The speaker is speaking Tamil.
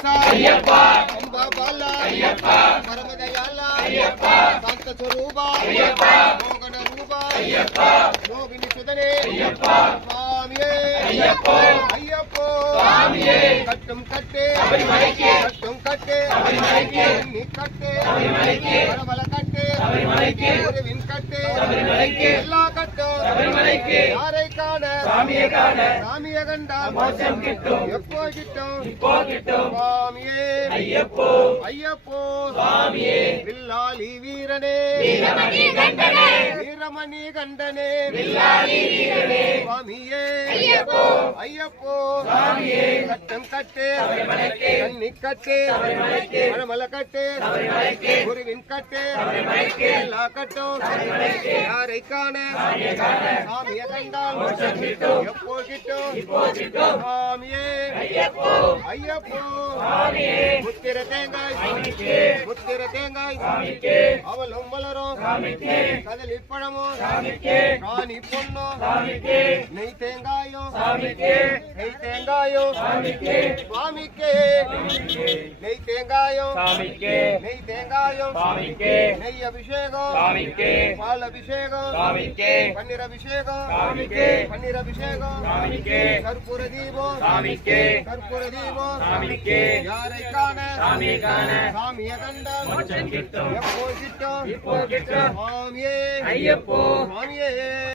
ஈசா ஐயப்பா அம்பா பாலா ஐயப்பா பரமதயாலா ஐயப்பா சாந்த ஸ்வரூபா ஐயப்பா மோகன ரூபா ஐயப்பா யோகினி சுதனே ஐயப்பா சுவாமியே ஐயப்போ ஐயப்போ சுவாமியே கட்டும் கட்டே சபரிமலைக்கு கட்டும் கட்டே சபரிமலைக்கு நீ கட்டே சபரிமலைக்கு பரமல கட்டே சபரிமலைக்கு குருவின் கட்டே சபரிமலைக்கு எல்லா கட்டும் சபரிமலைக்கு யாரை காண சாமியை காண சாமிய கண்டால் மோட்சம் கிட்டும் எப்போ கிட்டும் இப்போ கிட்டும் சுவாமியே ஐயப்போ ஐயப்போ சுவாமியே வில்லாலி வீரனே வீரமணி கண்டனே வீரமணி கண்டனே வில்லாலி வீரனே சுவாமியே ஐயப்போ ஐயப்போ சுவாமியே கட்டம் கட்டே சபரிமலைக்கு கண்ணி கட்டே சபரிமலைக்கு பழமல கட்டே சபரிமலைக்கு குருவின் கட்டே சபரிமலைக்கு எல்லா கட்டும் சபரிமலைக்கு யாரை காண சாமியை காண சாமிய கண்டால் மோட்சம் கிட்டும் எப்போ கிட்டும் இப்போ கிட்டும் சுவாமியே ஐயப்போ ஐயப்போ சுவாமியே முத்திர தேங்காய் சாமிக்கு முத்திர தேங்காய் சாமிக்கு அவளும் வளரும் சாமிக்கு கதலி பழமும் சாமிக்கு ராணி பொண்ணும் சாமிக்கு நெய் தேங்காயும் சாமிக்கு நெய் தேங்காயும் சாமிக்கு சுவாமிக்கு நெய் தேங்காயும் சாமிக்கு நெய் தேங்காயும் சாமிக்கு நெய் அபிஷேகம் சாமிக்கு பால் அபிஷேகம் சாமிக்கு பன்னீர் அபிஷேகம் சாமிக்கு பன்னீர் அபிஷேகம் சாமிக்கு கற்பூர தீபம் சாமிக்கு கற்பூர தீபம் சாமிக்கு யாரை காண சாமியை காண சாமிய கண்ட மோட்சம் கிட்டும் எப்போ கிட்டும் இப்போ கிட்டும் சுவாமியே ஐயப்போ சுவாமியே